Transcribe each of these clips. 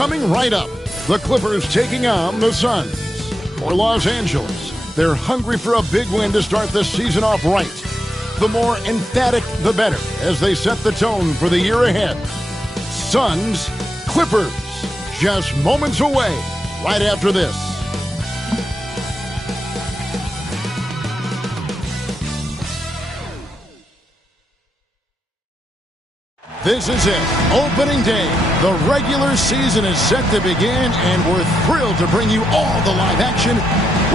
Coming right up, the Clippers taking on the Suns. For Los Angeles, they're hungry for a big win to start the season off right. The more emphatic, the better, as they set the tone for the year ahead. Suns, Clippers, just moments away, right after this. This is it. Opening day. The regular season is set to begin, and we're thrilled to bring you all the live action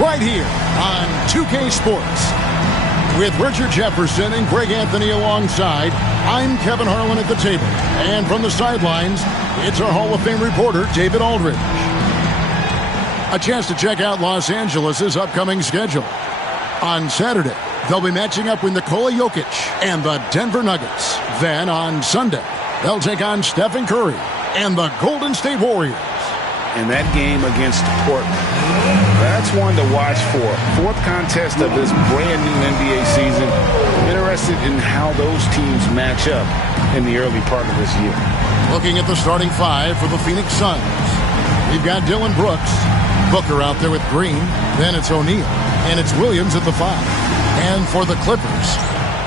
right here on 2K Sports. With Richard Jefferson and Greg Anthony alongside, I'm Kevin Harlan at the table. And from the sidelines, it's our Hall of Fame reporter, David Aldridge. A chance to check out Los Angeles' upcoming schedule. On Saturday, they'll be matching up with Nikola Jokic and the Denver Nuggets. Then on Sunday, they'll take on Stephen Curry and the Golden State Warriors. And that game against Portland, that's one to watch for. Fourth contest of this brand new NBA season. Interested in how those teams match up in the early part of this year. Looking at the starting five for the Phoenix Suns, we've got Dylan Brooks, Booker out there with Green, then it's O'Neal, and it's Williams at the 5. And for the Clippers,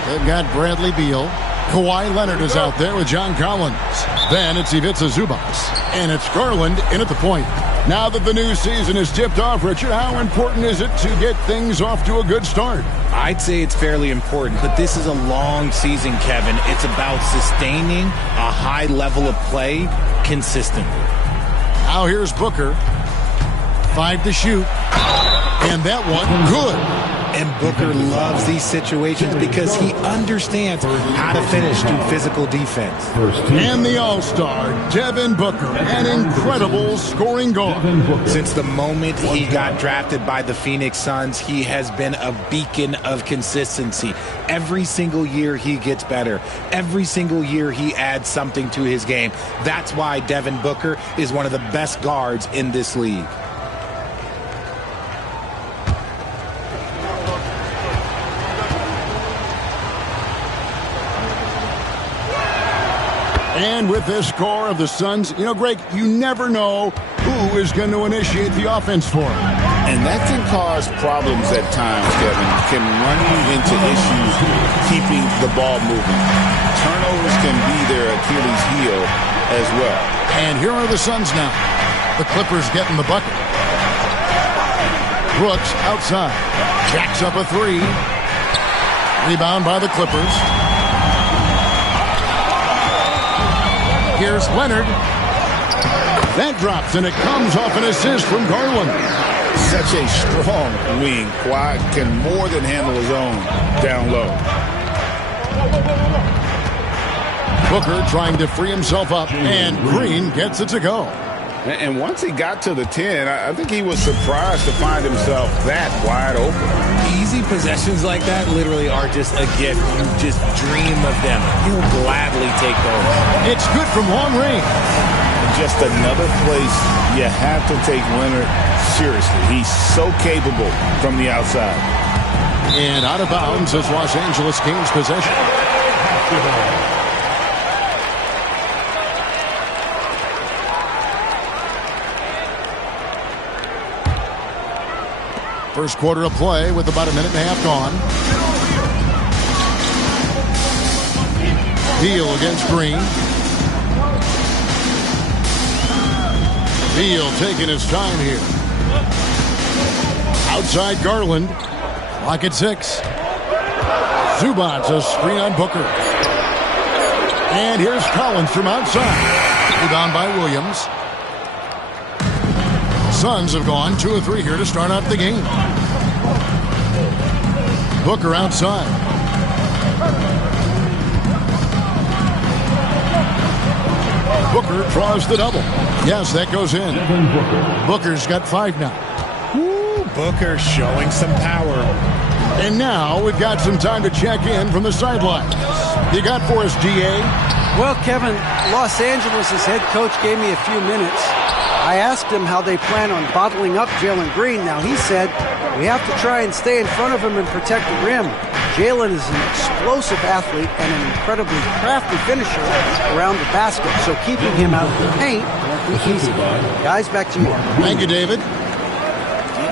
they've got Bradley Beal. Kawhi Leonard is out there with John Collins. Then it's Ivica Zubac. And it's Garland in at the point. Now that the new season is tipped off, Richard, how important is it to get things off to a good start? I'd say it's fairly important, but this is a long season, Kevin. It's about sustaining a high level of play consistently. Now here's Booker. 5 to shoot. And that one, good. And Booker loves these situations because he understands how to finish through physical defense. And the All-Star, Devin Booker, an incredible scoring guard. Since the moment he got drafted by the Phoenix Suns, he has been a beacon of consistency. Every single year he gets better. Every single year he adds something to his game. That's why Devin Booker is one of the best guards in this league. And with this score of the Suns, Greg, you never know who is going to initiate the offense for them. And that can cause problems at times, Kevin. Can run you into issues keeping the ball moving. Turnovers can be their Achilles heel as well. And here are the Suns now. The Clippers getting the bucket. Brooks outside. Jacks up a 3. Rebound by the Clippers. Here's Leonard. That drops, and it comes off an assist from Garland. Such a strong wing. Kawhi can more than handle his own down low. Booker trying to free himself up, and Green gets it to go. And once he got to the 10, I think he was surprised to find himself that wide open. Easy possessions like that literally are just a gift. You just dream of them. He'll gladly take those. It's good from long range. Just another place you have to take Leonard seriously. He's so capable from the outside. And out of bounds as Los Angeles gains possession. First quarter of play with about a minute and a half gone. Beal against Green. Beal taking his time here. Outside Garland. Clock at 6. Zubac a screen on Booker. And here's Collins from outside. Rebound by Williams. Suns have gone 2 of 3 here to start out the game. Booker outside. Booker draws the double. Yes, that goes in. Booker's got 5 now. Ooh, Booker showing some power. And now we've got some time to check in from the sidelines. You got for us, DA? Well, Kevin, Los Angeles' head coach gave me a few minutes. I asked him how they plan on bottling up Jalen Green. Now, he said we have to try and stay in front of him and protect the rim. Jalen is an explosive athlete and an incredibly crafty finisher around the basket, so keeping him out of the paint won't be easy. Guys, back to you. Thank you, David.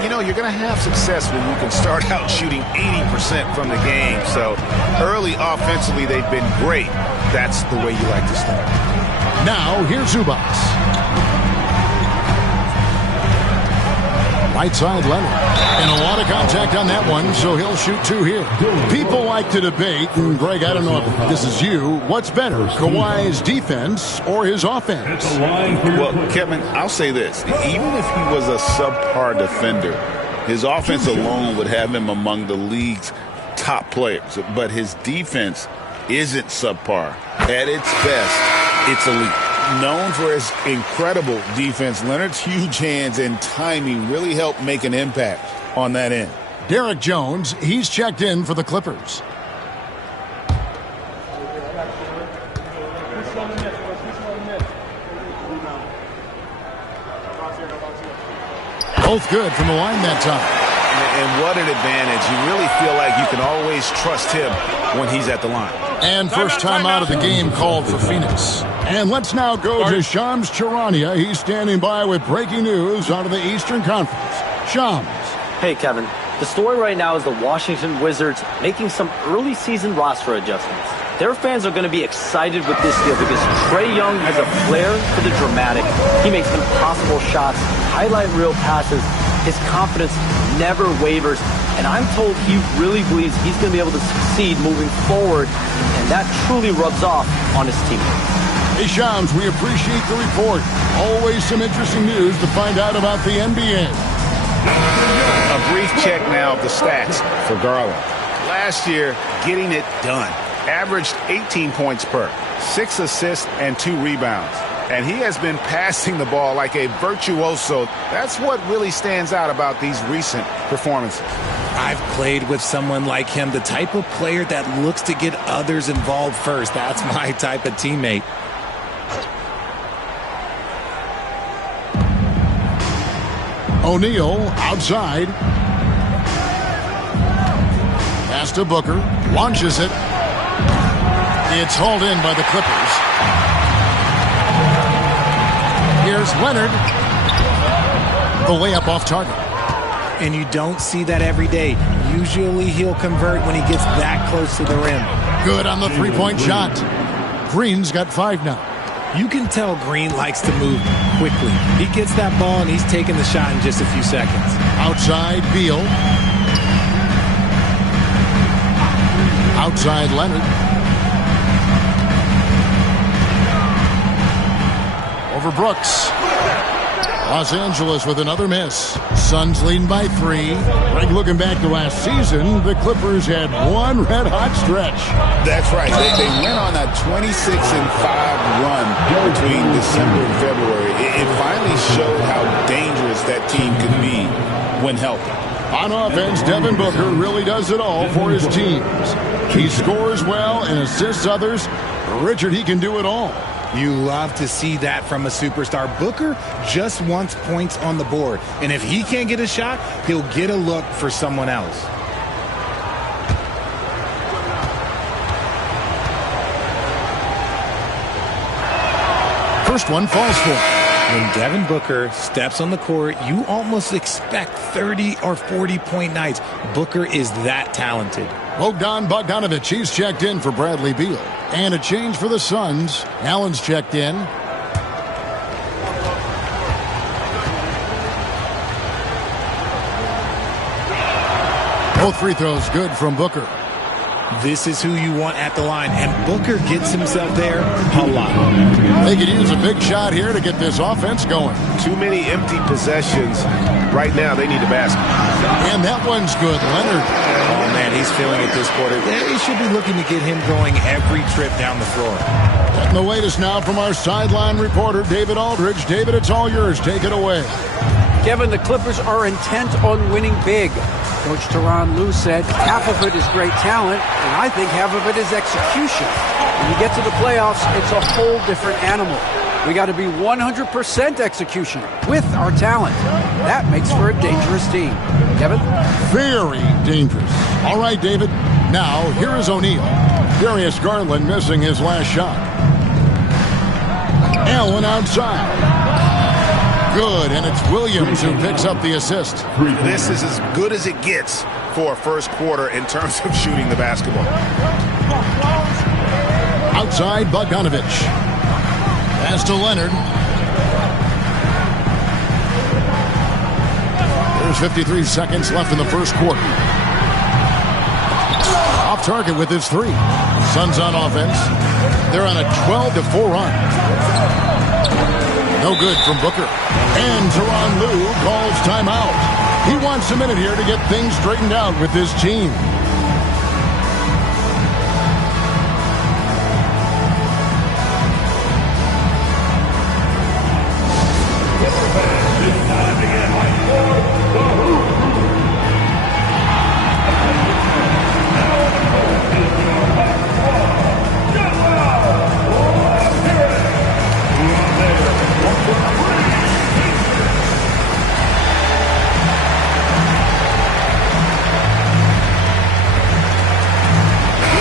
You know, you're going to have success when you can start out shooting 80% from the game. So early offensively, they've been great. That's the way you like to start. Now, here's Zubats. Right side, Leonard. And a lot of contact on that one, so he'll shoot 2 here. People like to debate, and Greg, I don't know if this is you, what's better, Kawhi's defense or his offense? Well, Kevin, I'll say this. Even if he was a subpar defender, his offense alone would have him among the league's top players. But his defense isn't subpar. At its best, it's elite. Known for his incredible defense, Leonard's huge hands and timing really help make an impact on that end. Derek Jones, he's checked in for the Clippers. Both good from the line that time. And what an advantage. You really feel like you can always trust him when he's at the line. And first time out of the game called for Phoenix. And let's now go to Shams Charania. He's standing by with breaking news out of the Eastern Conference. Shams. Hey, Kevin. The story right now is the Washington Wizards making some early season roster adjustments. Their fans are going to be excited with this deal because Trae Young has a flair for the dramatic. He makes impossible shots, highlight reel passes. His confidence never wavers. And I'm told he really believes he's going to be able to succeed moving forward. And that truly rubs off on his teammates. Hey, Shams, we appreciate the report. Always some interesting news to find out about the NBA. A brief check now of the stats for Garland. Last year, getting it done. Averaged 18 points per, 6 assists and 2 rebounds. And he has been passing the ball like a virtuoso. That's what really stands out about these recent performances. I've played with someone like him, the type of player that looks to get others involved first. That's my type of teammate. O'Neal outside. Pass to Booker. Launches it. It's hauled in by the Clippers. Here's Leonard. The layup off target. And you don't see that every day. Usually he'll convert when he gets that close to the rim. Good on the three-point shot. Green's got 5 now. You can tell Green likes to move quickly. He gets that ball and he's taking the shot in just a few seconds. Outside Beal. Outside Leonard. Over Brooks. Los Angeles with another miss. Suns leading by 3. Greg, looking back to last season, the Clippers had one red-hot stretch. That's right. They went on a 26-5 run between December and February. It finally showed how dangerous that team can be when healthy. On offense, Devin Booker really does it all for his teams. He scores well and assists others. Richard, he can do it all. You love to see that from a superstar. Booker just wants points on the board. And if he can't get a shot, he'll get a look for someone else. First one falls for him. When Devin Booker steps on the court, you almost expect 30 or 40-point nights. Booker is that talented. Bogdan Bogdanovic, he's checked in for Bradley Beal. And a change for the Suns. Allen's checked in. Both free throws good from Booker. This is who you want at the line, and Booker gets himself there a lot. They could use a big shot here to get this offense going. Too many empty possessions. Right now, they need a basket. And that one's good. Leonard. Oh, man, he's feeling it this quarter. They should be looking to get him going every trip down the floor. Getting the latest now from our sideline reporter, David Aldridge. David, it's all yours. Take it away. Kevin, the Clippers are intent on winning big. Coach Tyronn Lue said half of it is great talent, and I think half of it is execution. When you get to the playoffs, it's a whole different animal. We got to be 100% execution with our talent. That makes for a dangerous team. Kevin? Very dangerous. All right, David. Now, here is O'Neal. Darius Garland missing his last shot. Allen outside. Good, and it's Williams who picks up the assist. This is as good as it gets for a first quarter in terms of shooting the basketball. Outside, Bogdanovich. Pass to Leonard. There's 53 seconds left in the first quarter. Off target with his three. Suns on offense. They're on a 12-4 run. No good from Booker. And Tyronn Lue calls timeout. He wants a minute here to get things straightened out with his team.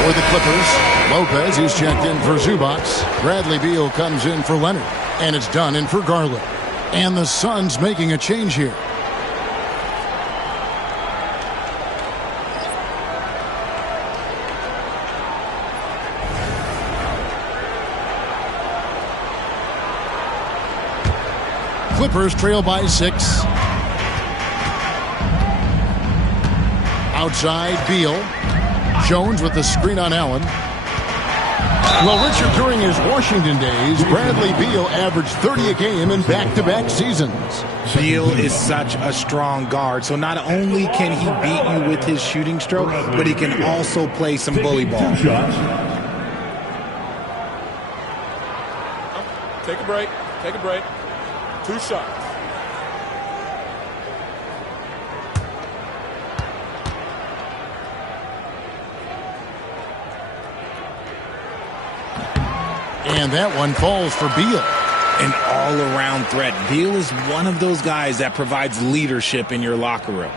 For the Clippers, Lopez, he's checked in for Zubac. Bradley Beal comes in for Leonard. And it's done in for Garland. And the Suns making a change here. Clippers trail by 6. Outside, Beal. Jones with the screen on Allen. Well, Richard, during his Washington days, Bradley Beal averaged 30 a game in back-to-back seasons. Beal is such a strong guard, so not only can he beat you with his shooting stroke, but he can also play some bully ball. Take a break. Take a break. 2 shots. And that one falls for Beal. An all-around threat. Beal is one of those guys that provides leadership in your locker room.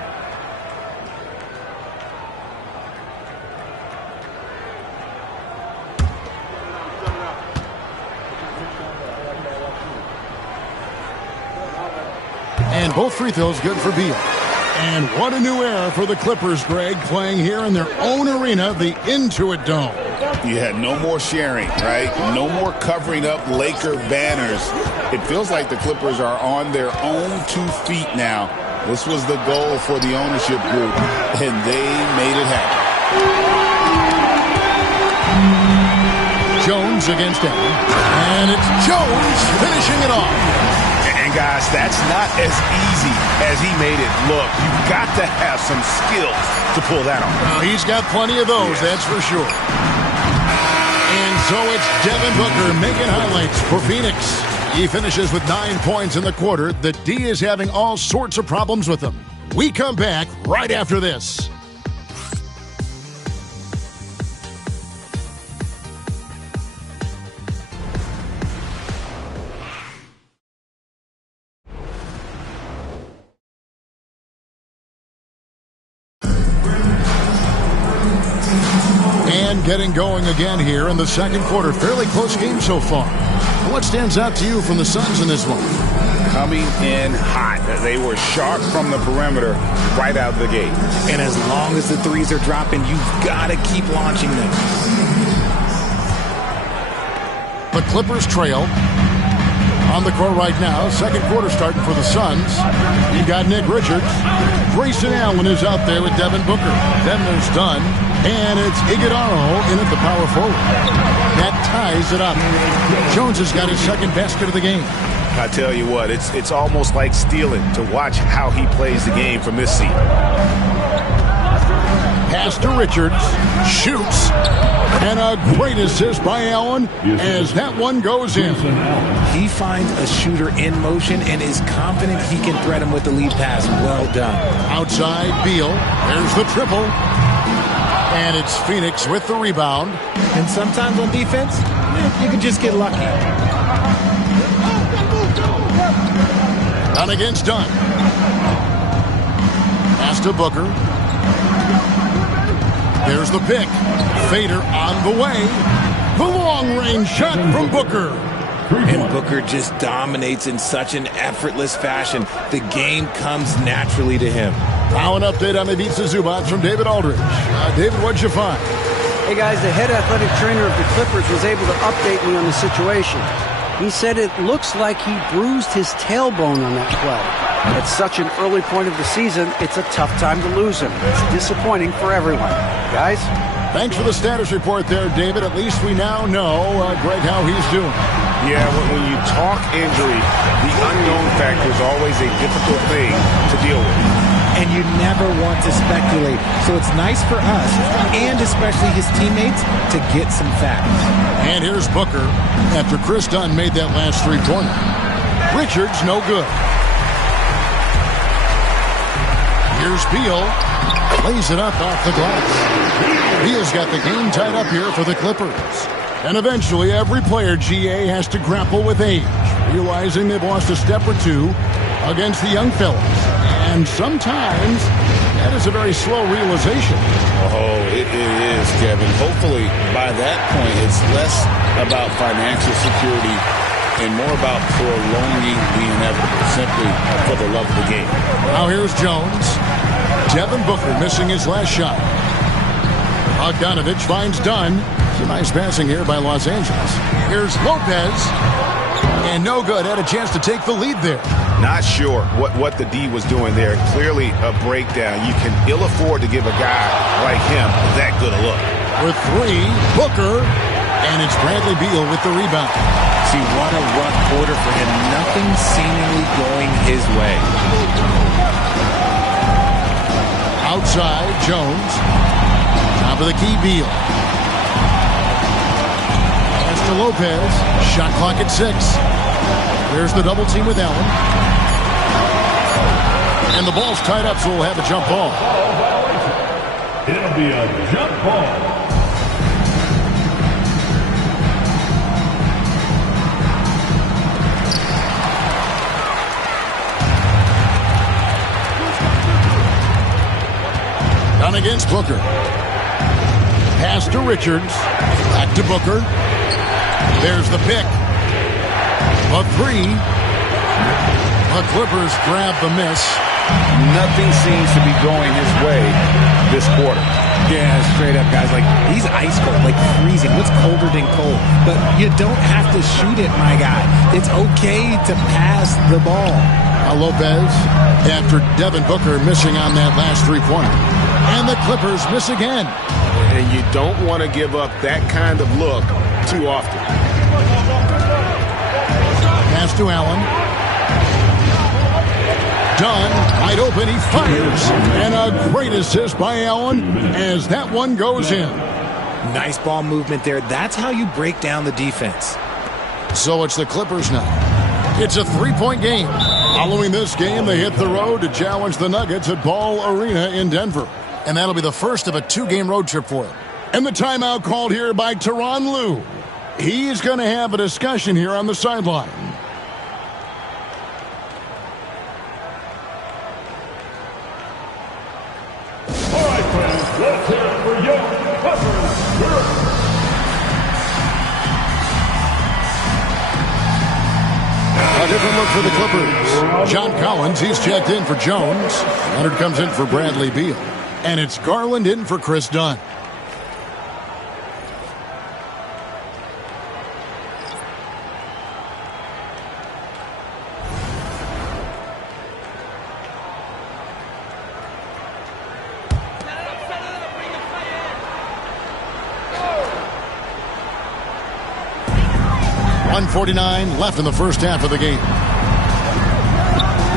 And both free throws good for Beal. And what a new era for the Clippers, Greg, playing here in their own arena, the Intuit Dome. Yeah, no more sharing, right? No more covering up Laker banners. It feels like the Clippers are on their own 2 feet now. This was the goal for the ownership group, and they made it happen. Jones against Allen. And it's Jones finishing it off. And guys, that's not as easy as he made it look. You've got to have some skills to pull that off. He's got plenty of those, that's for sure. And so it's Devin Booker making highlights for Phoenix. He finishes with 9 points in the quarter. The D is having all sorts of problems with him. We come back right after this. And getting going again here in the second quarter. Fairly close game so far. What stands out to you from the Suns in this one? Coming in hot. They were sharp from the perimeter right out of the gate. And as long as the threes are dropping, you've got to keep launching them. The Clippers trail. On the court right now, second quarter starting for the Suns. You got Nick Richards. Grayson Allen is out there with Devin Booker. Then there's Dunn. And it's Iguodala in at the power forward. That ties it up. Jones has got his second basket of the game. I tell you what, it's almost like stealing to watch how he plays the game from this seat. Pass to Richards. Shoots. And a great assist by Allen as that one goes in. He finds a shooter in motion and is confident he can thread him with the lead pass. Well done. Outside, Beal. There's the triple. And it's Phoenix with the rebound. And sometimes on defense, you can just get lucky. Dunn against Dunn. Pass to Booker. There's the pick. Fader on the way. The long-range shot from Booker. And Booker just dominates in such an effortless fashion. The game comes naturally to him. Now an update on the Ivica Zubats from David Aldridge. David, what'd you find? Hey guys, the head athletic trainer of the Clippers was able to update me on the situation. He said it looks like he bruised his tailbone on that play. At such an early point of the season, it's a tough time to lose him. It's disappointing for everyone. Guys? Thanks for the status report there, David. At least we now know, Greg, how he's doing. Yeah, when you talk injury, the unknown factor is always a difficult thing to deal with. And you never want to speculate. So it's nice for us, and especially his teammates, to get some facts. And here's Booker after Chris Dunn made that last three-pointer. Richards, no good. Here's Beal. Lays it up off the glass. Beal's got the game tied up here for the Clippers. And eventually, every player, GA, has to grapple with age, realizing they've lost a step or two against the young fellas. And sometimes, that is a very slow realization. Oh, it is, Kevin. Hopefully, by that point, it's less about financial security and more about prolonging the inevitable, simply for the love of the game. Now here's Jones. Devin Booker missing his last shot. Bogdanovich finds Dunn. It's a nice passing here by Los Angeles. Here's Lopez. And no good. Had a chance to take the lead there. Not sure what the D was doing there. Clearly a breakdown. You can ill afford to give a guy like him that good a look. With three, Booker. And it's Bradley Beal with the rebound. See, what a rough quarter for him. Nothing seemingly going his way. Outside, Jones. Top of the key, Beal. Pass to Lopez. Shot clock at 6. There's the double team with Allen. And the ball's tied up, so we'll have a jump ball. It'll be a jump ball. Down against Booker. Pass to Richards. Back to Booker. There's the pick. A three. The Clippers grab the miss. Nothing seems to be going his way this quarter. Yeah, straight up, guys. Like, he's ice cold, like freezing. What's colder than cold? But you don't have to shoot it, my guy. It's okay to pass the ball. Lopez after Devin Booker missing on that last three-pointer. And the Clippers miss again. And you don't want to give up that kind of look too often. Pass to Allen. Dunn, wide open, he fires. And a great assist by Allen as that one goes in. Nice ball movement there. That's how you break down the defense. So it's the Clippers now. It's a three-point game. Following this game, they hit the road to challenge the Nuggets at Ball Arena in Denver. And that'll be the first of a two-game road trip for them. And the timeout called here by Tyronn Lue. He's going to have a discussion here on the sideline. All right, friends, let's hear it for your Clippers. A different look for the Clippers. John Collins, he's checked in for Jones. Leonard comes in for Bradley Beal. And it's Garland in for Chris Dunn. .149 left in the first half of the game.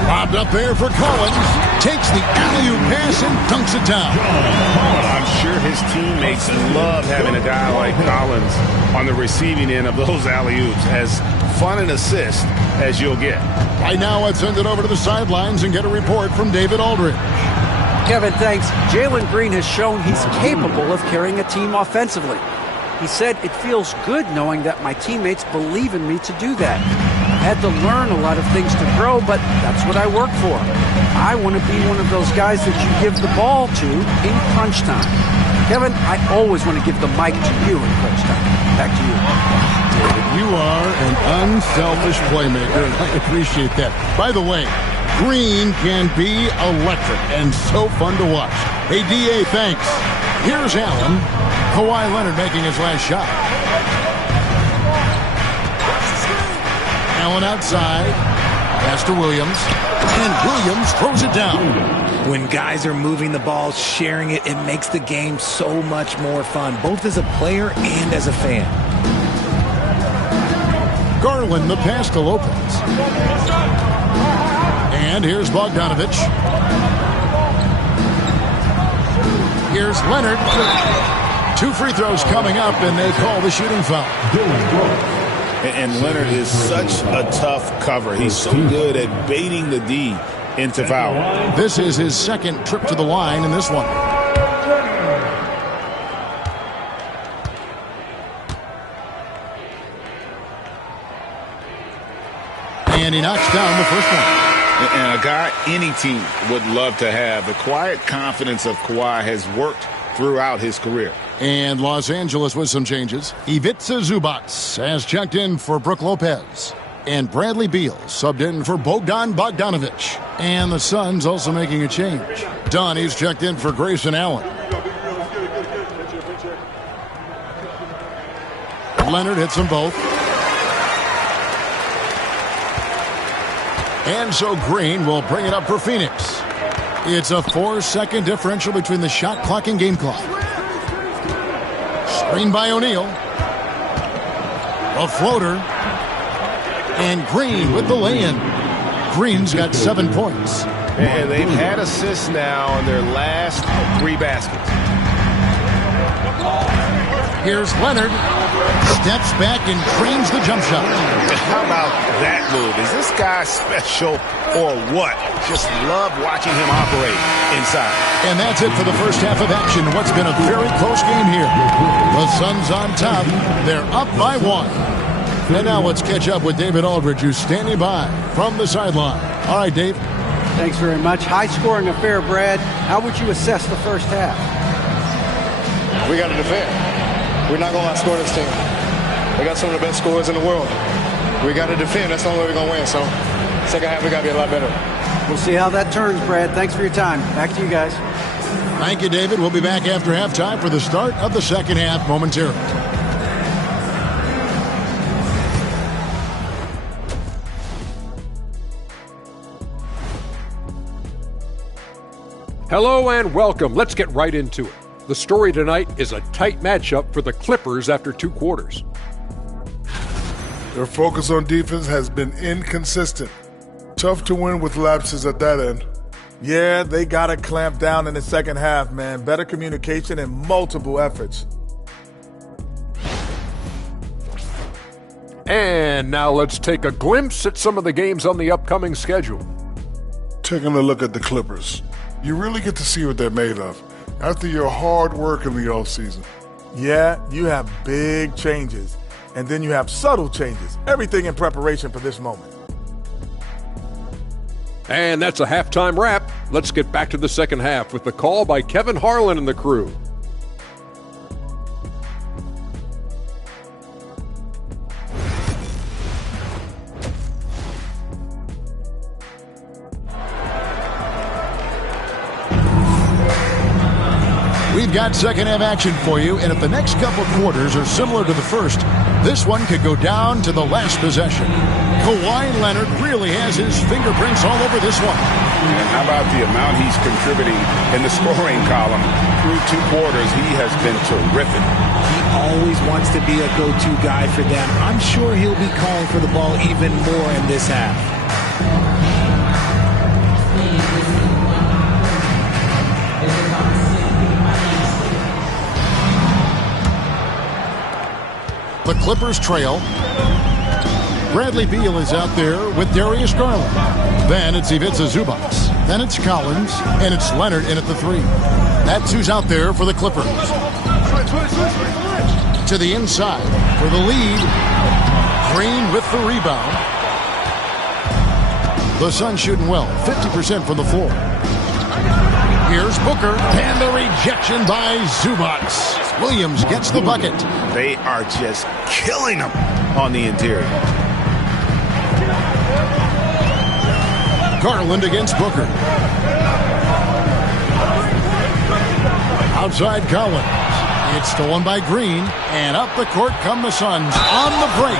Bobbed up there for Collins. Takes the alley-oop pass and dunks it down. I'm sure his teammates love having a guy like Collins on the receiving end of those alley-oops. As fun an assist as you'll get. Right now, let's send it over to the sidelines and get a report from David Aldridge. Kevin, thanks. Jalen Green has shown he's capable of carrying a team offensively. He said, "It feels good knowing that my teammates believe in me to do that. I've had to learn a lot of things to grow, but that's what I work for. I want to be one of those guys that you give the ball to in crunch time." Kevin, I always want to give the mic to you in crunch time. Back to you. David, you are an unselfish playmaker, and I appreciate that. By the way, Green can be electric and so fun to watch. Hey, D.A., thanks. Here's Allen. Kawhi Leonard making his last shot. Allen outside. Pass to Williams. And Williams throws it down. When guys are moving the ball, sharing it, it makes the game so much more fun, both as a player and as a fan. Garland, the pass to Lopez. And here's Bogdanovich. Here's Leonard. 2 free throws coming up, and they call the shooting foul. And Leonard is such a tough cover. He's so good at baiting the D into foul. This is his second trip to the line in this one. And he knocks down the first one. And a guy any team would love to have. The quiet confidence of Kawhi has worked throughout his career. And Los Angeles with some changes. Ivica Zubac has checked in for Brook Lopez. And Bradley Beal subbed in for Bogdanovich. And the Suns also making a change. Donnie's checked in for Grayson Allen. Leonard hits them both. And so Green will bring it up for Phoenix. It's a 4-second differential between the shot clock and game clock. Screen by O'Neal. A floater. And Green with the lay-in. Green's got 7 points. And they've had assists now in their last 3 baskets. Here's Leonard. Steps back and drains the jump shot. How about that move? Is this guy special or what? Just love watching him operate inside. And that's it for the first half of action. What's been a very close game here. The Suns on top. They're up by 1. And now let's catch up with David Aldridge, who's standing by from the sideline. All right, Dave. Thanks very much. High-scoring affair, Brad. How would you assess the first half? We got to defend. We're not going to outscore this team. We got some of the best scorers in the world. We got to defend. That's the only way we're going to win. So, second half, we got to be a lot better. We'll see how that turns, Brad. Thanks for your time. Back to you guys. Thank you, David. We'll be back after halftime for the start of the second half momentarily. Hello and welcome. Let's get right into it. The story tonight is a tight matchup for the Clippers after 2 quarters. Their focus on defense has been inconsistent. Tough to win with lapses at that end. Yeah, they got to clamp down in the second half, man. Better communication and multiple efforts. And now let's take a glimpse at some of the games on the upcoming schedule. Taking a look at the Clippers, you really get to see what they're made of after your hard work in the offseason. Yeah, you have big changes, and then you have subtle changes. Everything in preparation for this moment. And that's a halftime wrap. Let's get back to the second half with the call by Kevin Harlan and the crew. We've got second half action for you, and if the next couple quarters are similar to the first, this one could go down to the last possession. Kawhi Leonard really has his fingerprints all over this one. And how about the amount he's contributing in the scoring column? Through 2 quarters, he has been terrific. He always wants to be a go-to guy for them. I'm sure he'll be calling for the ball even more in this half. The Clippers trail. Bradley Beal is out there with Darius Garland. Then it's Ivica Zubac. Then it's Collins, and it's Leonard in at the 3. That's who's out there for the Clippers. To the inside for the lead. Green with the rebound. The Suns shooting well, 50% from the floor. Here's Booker, and the rejection by Zubac. Williams gets the bucket. They are just killing them on the interior. Garland against Booker. Outside Collins. It's stolen by Green, and up the court come the Suns on the break.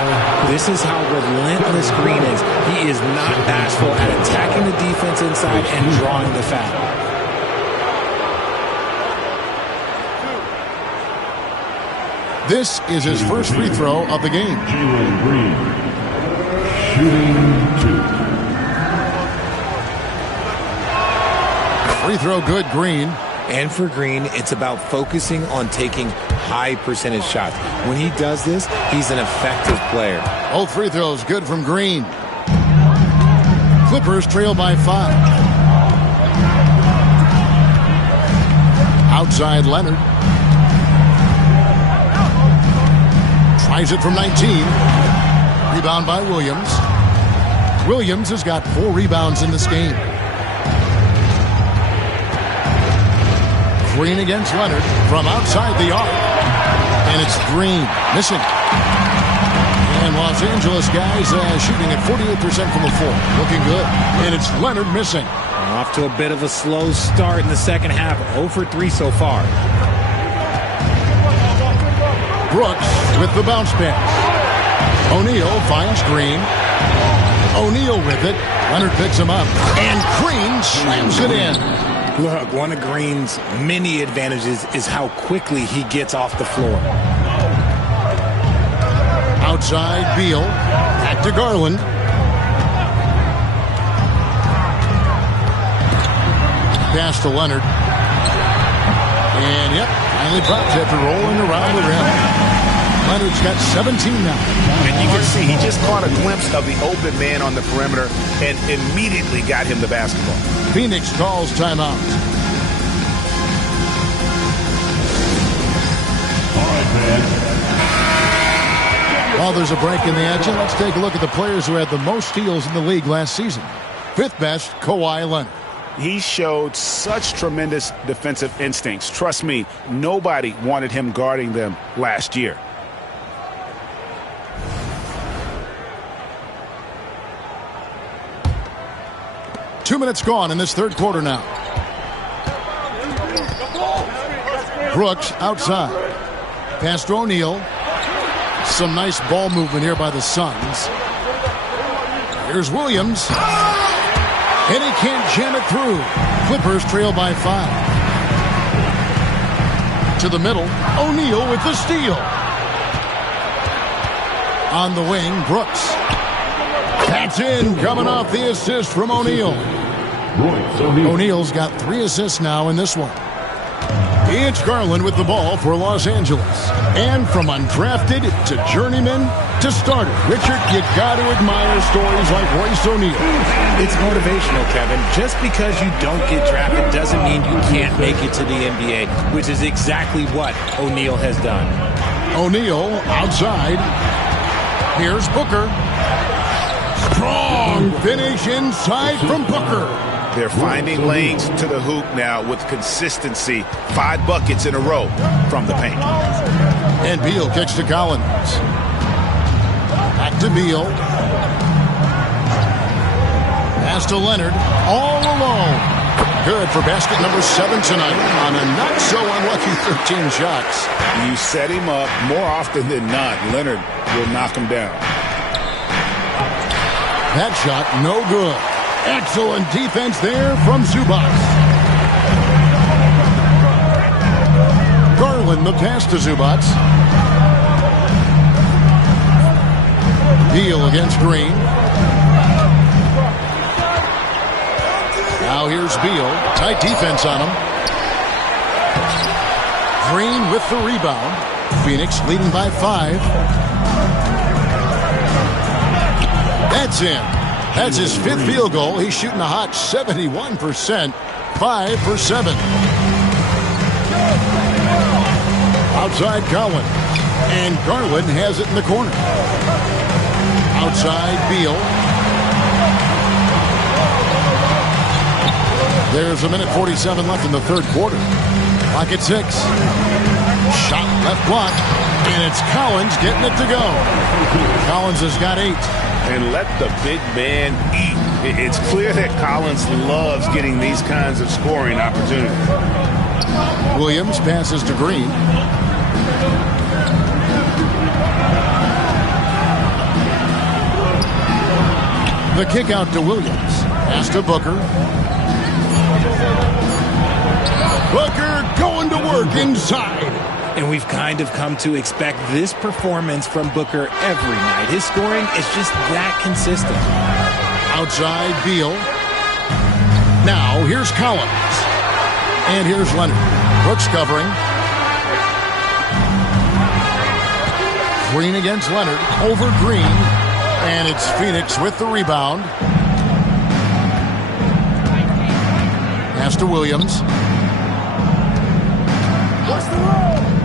This is how relentless Green is. He is not bashful at attacking the defense inside and drawing the foul. This is his first free throw of the game. Jalen Green, shooting 2. Free throw good, Green. And for Green, it's about focusing on taking high percentage shots. When he does this, he's an effective player. Both free throws good from Green. Clippers trail by 5. Outside Leonard. Tries it from 19. Rebound by Williams. Williams has got 4 rebounds in this game. Green against Leonard from outside the arc. And it's Green missing. And Los Angeles guys shooting at 48% from the floor. Looking good. And it's Leonard missing. Off to a bit of a slow start in the second half. 0 for 3 so far. Brooks with the bounce pass. O'Neal finds Green. O'Neal with it. Leonard picks him up. And Green slams it in. Look, one of Green's many advantages is how quickly he gets off the floor. Outside Beal. Back to Garland. Pass to Leonard. And, yep, finally drops after rolling around the rim. Leonard's got 17 now. And you can see he just caught a glimpse of the open man on the perimeter and immediately got him the basketball. Phoenix calls timeout. All right, man. While there's a break in the action, let's take a look at the players who had the most steals in the league last season. 5th best, Kawhi Leonard. He showed such tremendous defensive instincts. Trust me, nobody wanted him guarding them last year. Two minutes gone in this third quarter now. Brooks outside. Pass to O'Neal. Some nice ball movement here by the Suns. Here's Williams. And he can't jam it through. Clippers trail by 5. To the middle. O'Neal with the steal. On the wing, Brooks. That's in, coming off the assist from O'Neal. O'Neal's got 3 assists now in this one. It's Garland with the ball for Los Angeles. And from undrafted to journeyman to starter, Richard, you got to admire stories like Royce O'Neal. It's motivational, Kevin. Just because you don't get drafted doesn't mean you can't make it to the NBA, which is exactly what O'Neal has done. O'Neal outside. Here's Booker. Strong finish inside from Booker. They're finding lanes to the hoop now with consistency. 5 buckets in a row from the paint. And Beal kicks to Collins. Back to Beal. Pass to Leonard. All alone. Good for basket number 7 tonight on a not-so-unlucky 13 shots. You set him up more often than not. Leonard will knock him down. That shot, no good. Excellent defense there from Zubac. Garland the pass to Zubac. Beal against Green. Now here's Beal. Tight defense on him. Green with the rebound. Phoenix leading by 5. It's in. That's his 5th field goal. He's shooting a hot 71%. 5 for 7. Outside Garland. And Garland has it in the corner. Outside Beal. There's a minute 47 left in the third quarter. Clock at 6. Shot left block. And it's Collins getting it to go. Collins has got 8. And let the big man eat. It's clear that Collins loves getting these kinds of scoring opportunities. Williams passes to Green. The kick out to Williams. Pass to Booker. Booker going to work inside. And we've kind of come to expect this performance from Booker every night. His scoring is just that consistent. Outside Beal. Now here's Collins. And here's Leonard. Brooks covering. Green against Leonard. Over Green. And it's Phoenix with the rebound. Pass to Williams.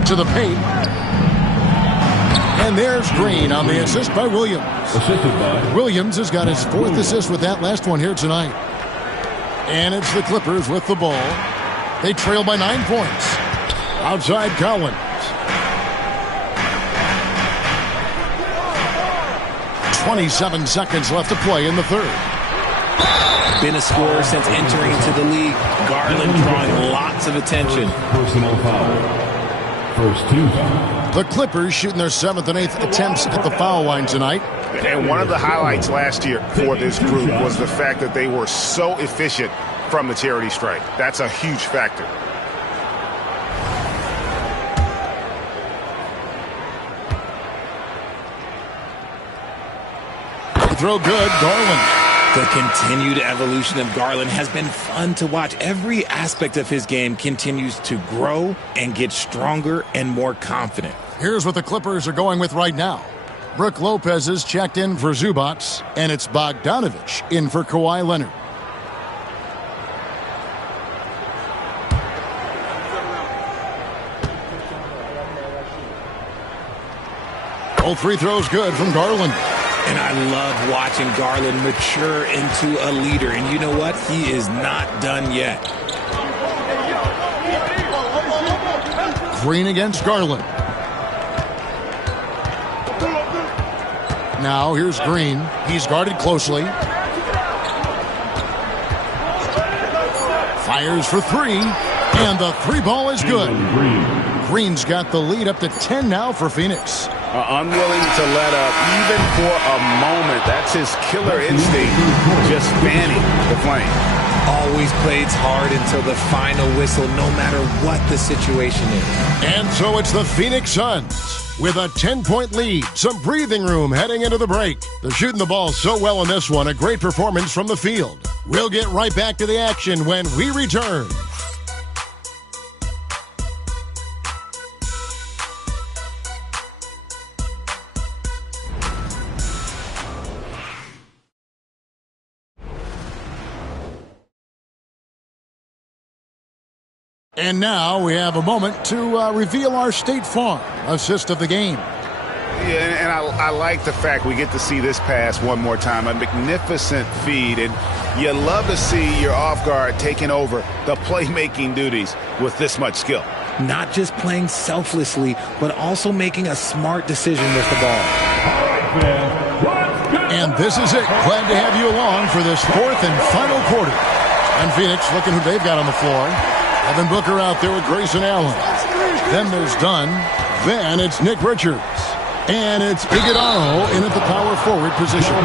To the paint. And there's Green on the assist by Williams. Williams has got his 4th assist with that last one here tonight. And it's the Clippers with the ball. They trail by 9 points. Outside Collins. 27 seconds left to play in the third. Been a scorer since entering into the league. Garland drawing lots of attention. Personal foul. First team foul. The Clippers shooting their 7th and 8th attempts at the foul line tonight. And one of the highlights last year for this group was the fact that they were so efficient from the charity stripe. That's a huge factor. Throw good, Garland. The continued evolution of Garland has been fun to watch. Every aspect of his game continues to grow and get stronger and more confident. Here's what the Clippers are going with right now. Brook Lopez is checked in for Zubats, and it's Bogdanovich in for Kawhi Leonard. All 3 throws good from Garland. And I love watching Garland mature into a leader. And you know what? He is not done yet. Green against Garland. Now here's Green. He's guarded closely. Fires for 3. And the 3 ball is good. Green's got the lead up to 10 now for Phoenix. Unwilling to let up even for a moment. That's his killer instinct, just fanning the flame. Always plays hard until the final whistle, no matter what the situation is. And so it's the Phoenix Suns with a 10-point lead. Some breathing room heading into the break. They're shooting the ball so well in this one. A great performance from the field. We'll get right back to the action when we return. And now we have a moment to reveal our State Farm assist of the game. Yeah, and I like the fact we get to see this pass one more time. A magnificent feed, and you love to see your off guard taking over the playmaking duties with this much skill. Not just playing selflessly, but also making a smart decision with the ball. And this is it. Glad to have you along for this 4th and final quarter. And Phoenix looking who they've got on the floor. Evan Booker out there with Grayson Allen. Then there's Dunn. Then it's Nick Richards. And it's Iguodala in at the power forward position.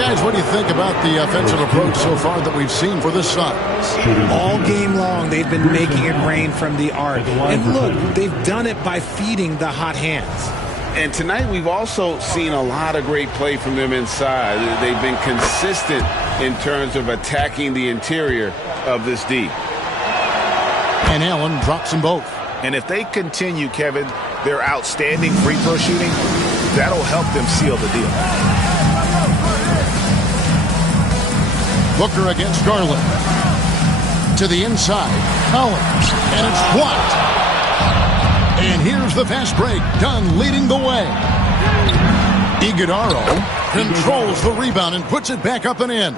Guys, what do you think about the offensive approach so far that we've seen for the Suns? All game long, they've been making it rain from the arc. And look, they've done it by feeding the hot hands. And tonight we've also seen a lot of great play from them inside. They've been consistent in terms of attacking the interior of this D. And Allen drops them both. And if they continue, Kevin, their outstanding free throw shooting, that'll help them seal the deal. Booker against Garland. To the inside. Collins. And it's blocked. And here's the fast break. Dunn leading the way. Iguodala controls the rebound and puts it back up and in.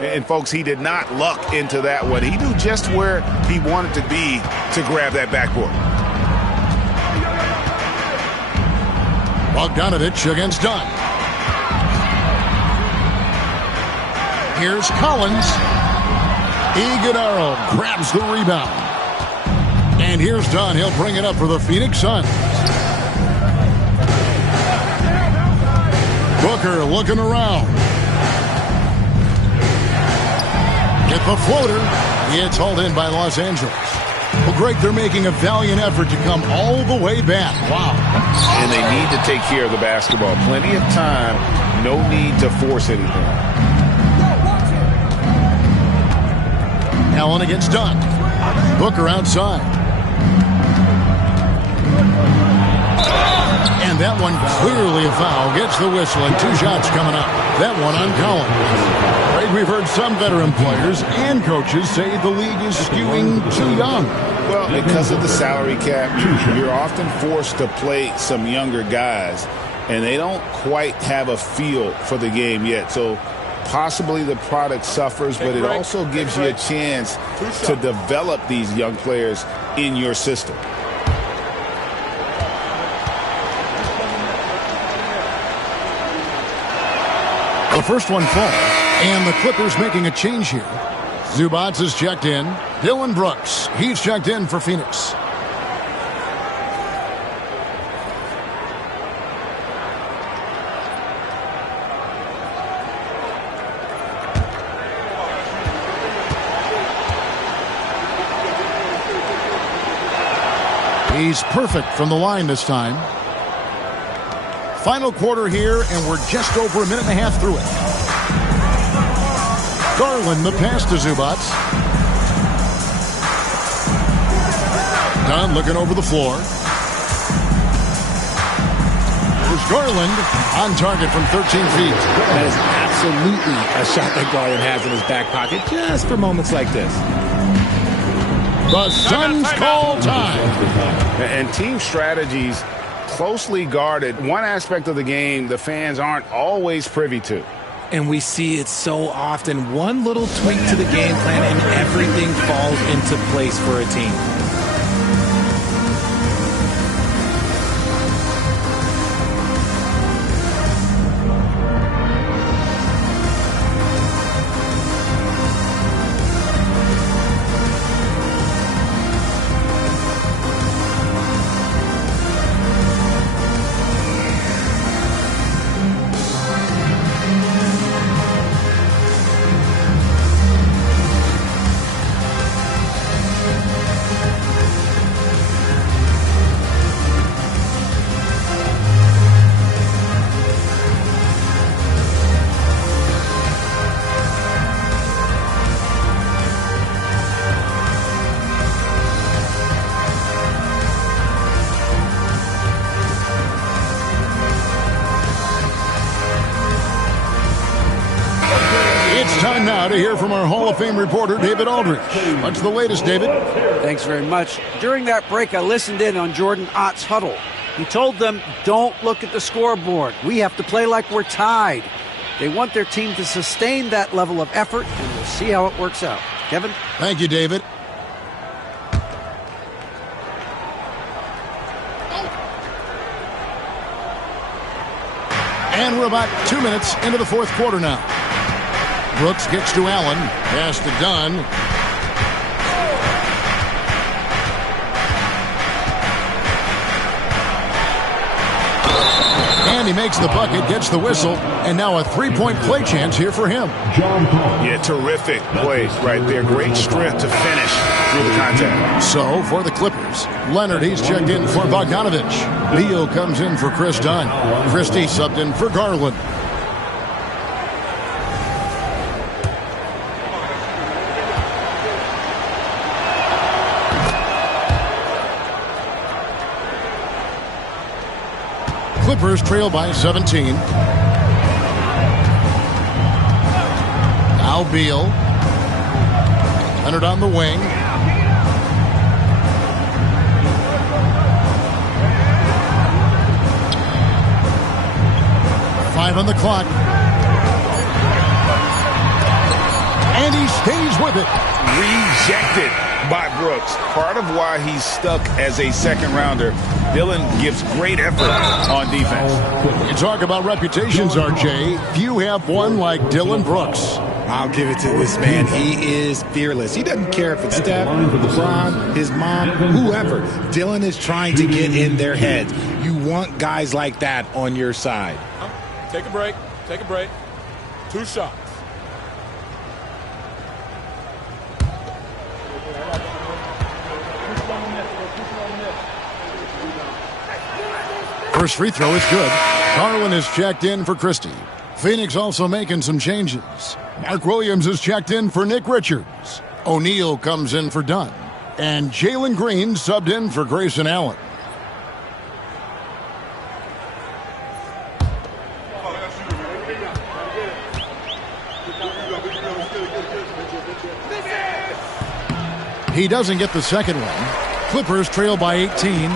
And, folks, he did not luck into that one. He knew just where he wanted to be to grab that backboard. Bogdanovich against Dunn. Here's Collins. Iguodala grabs the rebound. And here's Dunn. He'll bring it up for the Phoenix Suns. Booker looking around. Get the floater. It's hauled in by Los Angeles. Well, Greg, they're making a valiant effort to come all the way back. Wow. And they need to take care of the basketball. Plenty of time. No need to force anything. Allen against Dunn. Booker outside. And that one clearly a foul. Gets the whistle and 2 shots coming up. That one on Collins. Right, we've heard some veteran players and coaches say the league is skewing too young. Well, because of the salary cap, you're often forced to play some younger guys, and they don't quite have a feel for the game yet. So possibly the product suffers, but it also gives you a chance to develop these young players in your system. The first one falls, and the Clippers making a change here. Zubac is checked in. Dylan Brooks, he's checked in for Phoenix. He's perfect from the line this time. Final quarter here, and we're just over a minute and a half through it. Garland, the pass to Zubac. Dunn looking over the floor. There's Garland on target from 13 feet. That is absolutely a shot that Garland has in his back pocket just for moments like this. The Suns call time. And team strategies closely guarded. One aspect of the game the fans aren't always privy to. And we see it so often. One little tweak to the game plan and everything falls into place for a team. Time now to hear from our Hall of Fame reporter, David Aldridge. What's the latest, David? Thanks very much. During that break, I listened in on Jordan Ott's huddle. He told them, don't look at the scoreboard. We have to play like we're tied. They want their team to sustain that level of effort, and we'll see how it works out. Kevin? Thank you, David. And we're about 2 minutes into the fourth quarter now. Brooks gets to Allen. Pass to Dunn. And he makes the bucket, gets the whistle, and now a three-point play chance here for him. Yeah, terrific play right there. Great strength to finish through the contact. So, for the Clippers, Leonard, he's checked in for Bogdanovich. Beal comes in for Chris Dunn. Christie subbed in for Garland. Clippers trail by 17. Now Beal. Leonard on the wing. Five on the clock. And he stays with it. Rejected by Brooks. Part of why he's stuck as a second rounder. Dillon gives great effort on defense. You talk about reputations, RJ. Few have one like Dillon Brooks. I'll give it to this man. He is fearless. He doesn't care if it's Steph, LeBron, his mom, whoever. Dillon is trying to get in their heads. You want guys like that on your side. Take a break. Take a break. 2 shots. First free throw is good. Garland is checked in for Christie. Phoenix also making some changes. Mark Williams is checked in for Nick Richards. O'Neal comes in for Dunn. And Jalen Green subbed in for Grayson Allen. He doesn't get the second one. Clippers trail by 18.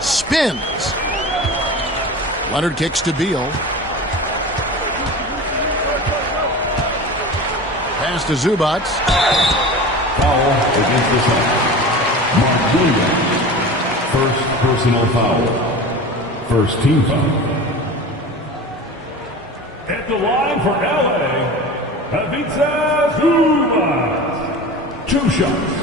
Spins. Leonard kicks to Beal. Pass to Zubac. Foul against the Suns. Mark Williams. First personal foul. First team foul. At the line for LA, Ivica Zubac. 2 shots.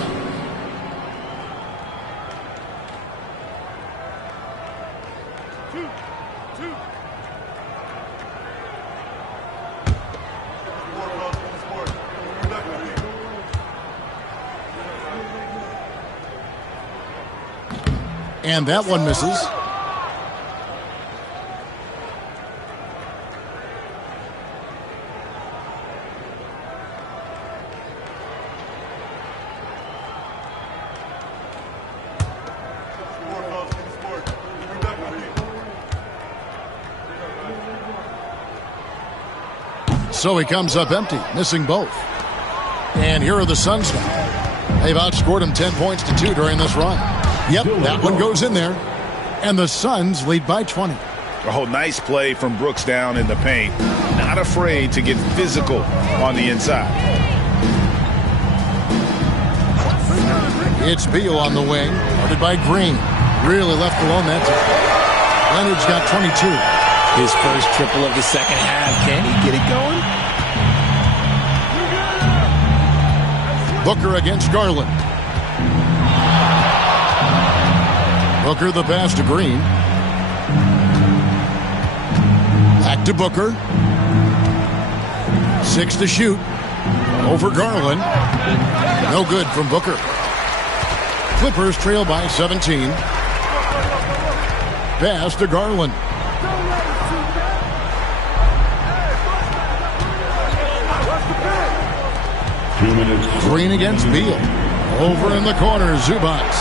And that one misses. So he comes up empty, missing both. And here are the Suns now. They've outscored him 10 points to 2 during this run. Yep, that one goes in there. And the Suns lead by 20. Oh, nice play from Brooks down in the paint. Not afraid to get physical on the inside. It's Beal on the wing, guarded by Green. Really left alone that time. Leonard's got 22. His first triple of the second half. Can he get it going? Booker against Garland. Booker the pass to Green. Back to Booker. 6 to shoot. Over Garland. No good from Booker. Clippers trail by 17. Pass to Garland. Green against Beal. Over in the corner, Zubac.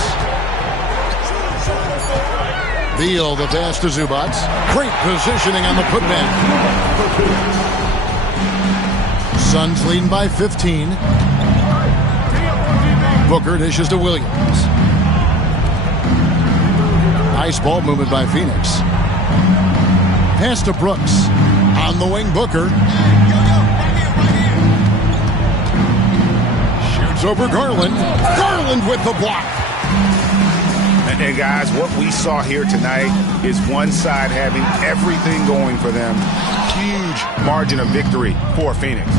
Beal, the pass to Zubac. Great positioning on the putback. Suns leading by 15. Booker dishes to Williams. Nice ball movement by Phoenix. Pass to Brooks. On the wing, Booker. Shoots over Garland. Garland with the block. And guys, what we saw here tonight is one side having everything going for them. Huge margin of victory for Phoenix.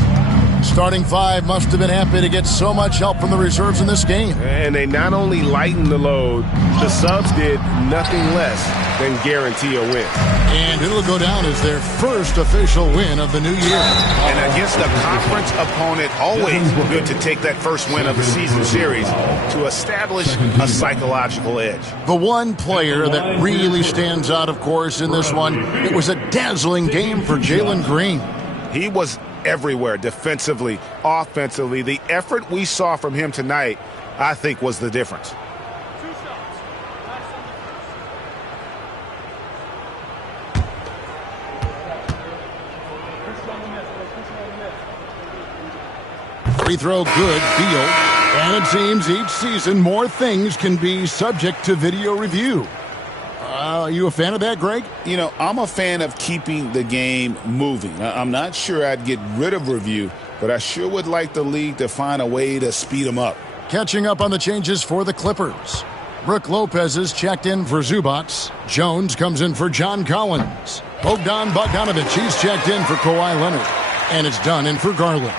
Starting 5 must have been happy to get so much help from the reserves in this game. And they not only lightened the load, the subs did nothing less than guarantee a win. And it'll go down as their first official win of the new year. And against a conference opponent, always good to take that first win of the season series to establish a psychological edge. The one player that really stands out, of course, in this one, it was a dazzling game for Jalen Green. He was everywhere, defensively, offensively. The effort we saw from him tonight, I think, was the difference. Free throw good, Beal. And it seems each season more things can be subject to video review. Are you a fan of that, Greg? You know, I'm a fan of keeping the game moving. I'm not sure I'd get rid of review, but I sure would like the league to find a way to speed them up. Catching up on the changes for the Clippers. Brooke Lopez is checked in for Zubats. Jones comes in for John Collins. Bogdan Bogdanovic, he's checked in for Kawhi Leonard. And it's done in for Garland.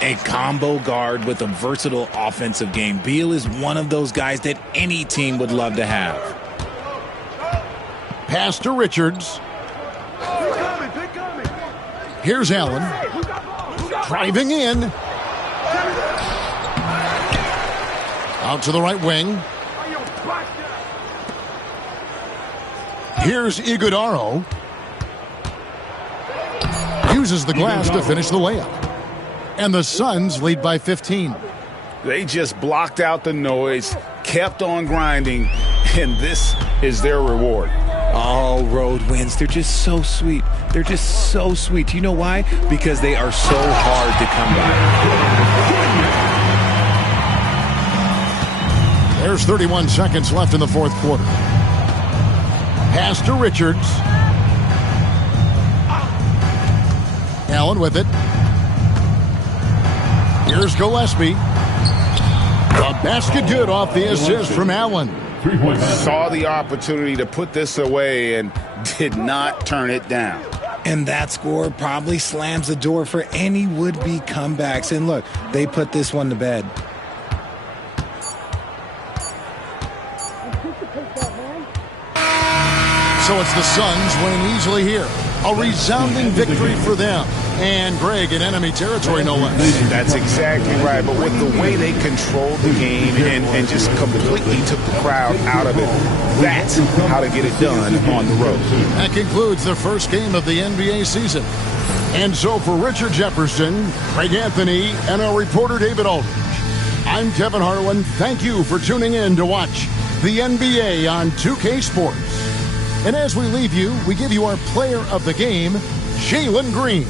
A combo guard with a versatile offensive game. Beal is one of those guys that any team would love to have. Pass to Richards. Here's Allen. Driving in. Out to the right wing. Here's Iguodaro. Uses the glass to finish the layup. And the Suns lead by 15. They just blocked out the noise, kept on grinding, and this is their reward. All road wins. They're just so sweet. They're just so sweet. You know why? Because they are so hard to come by. There's 31 seconds left in the fourth quarter. Pass to Richards. Allen with it. Here's Gillespie. A basket good off the assist from Allen. Saw the opportunity to put this away and did not turn it down. And that score probably slams the door for any would-be comebacks. And look, they put this one to bed. So it's the Suns winning easily here. A resounding victory for them. And Greg in enemy territory, no less. That's exactly right. But with the way they controlled the game and just completely took the crowd out of it, that's how to get it done on the road. That concludes the first game of the NBA season. And so for Richard Jefferson, Craig Anthony, and our reporter David Aldridge, I'm Kevin Harlan. Thank you for tuning in to watch the NBA on 2K Sports. And as we leave you, we give you our player of the game, Jalen Green.